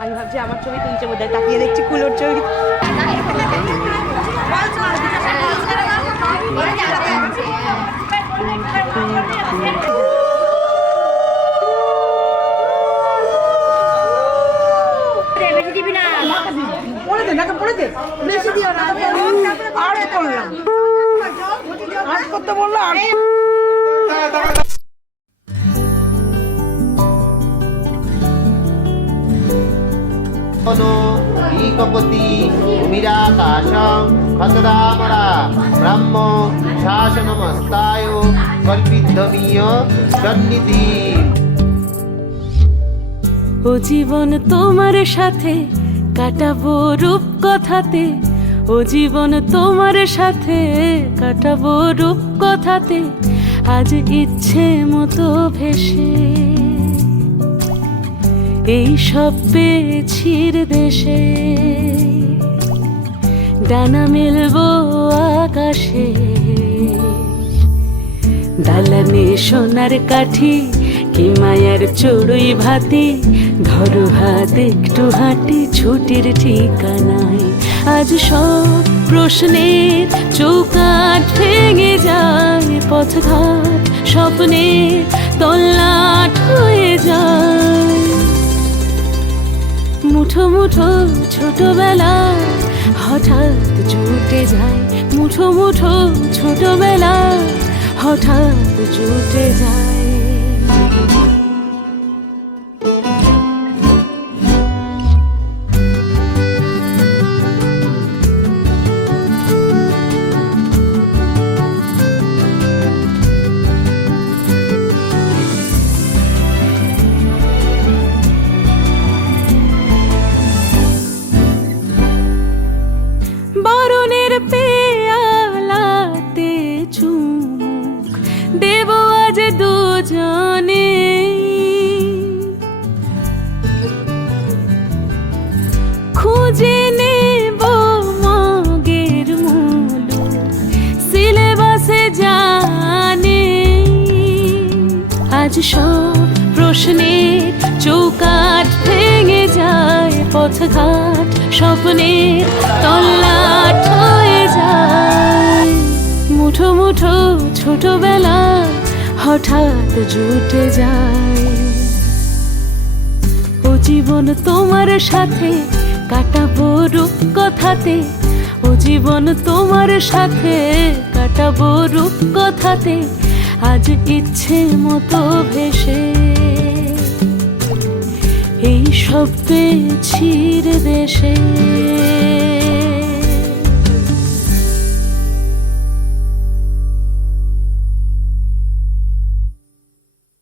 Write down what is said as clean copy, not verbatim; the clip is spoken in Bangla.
আমি ভাবছি আমার ছবি তুলছে বোধহয়, তাকিয়ে দেখছি কুলোর ছবি। ईकपति भूमिराकाशं भद्रामरा ब्रह्म शासनमस्ताय कल्पितमीय सन्निधि। ও জীবন তোমার সাথে কাটাবো রূপ কথাতে, ও জীবন তোমার সাথে কাটাবো রূপ কথাতে, আজ ইচ্ছে মতো ভেসে এই সব পেয়েছির দেশে, ডানা মেলবো আকাশে, দালানে সোনার কাঠি কি মায়ার চড়ুই ভাতি, ধরো হাত একটু হাঁটি ছুটির ঠিকানায়, আজ সব প্রশ্নের চৌকাঠ ভেঙে যায়, পথঘাট স্বপ্নের তল্লাট হয়ে যায়, মুঠো মুঠো ছোটবেলা হঠাৎ জুটে যায়, মুঠো মুঠো ছোটবেলা হঠাৎ জুটে যায়। বরণের পেয়ালাতে চুমুক দেব আজ দুজনে, খুঁজে নেব মগের মুলুক সিলেবাসে জানে, আজ সব প্রশ্নের চৌকাঠ ভেঙে যায়, পথঘাট স্বপ্নের তল্লাট হয়ে যায়, মুঠো মুঠো ছোটবেলা হঠাৎ জুটে যায়, ও জীবন তোমার সাথে কাটাবো রূপ কথাতে, ও জীবন তোমার সাথে কাটাবো রূপ কথাতে, আজ ইচ্ছে মতো ভেসে এই সব পেয়েছির দেশে।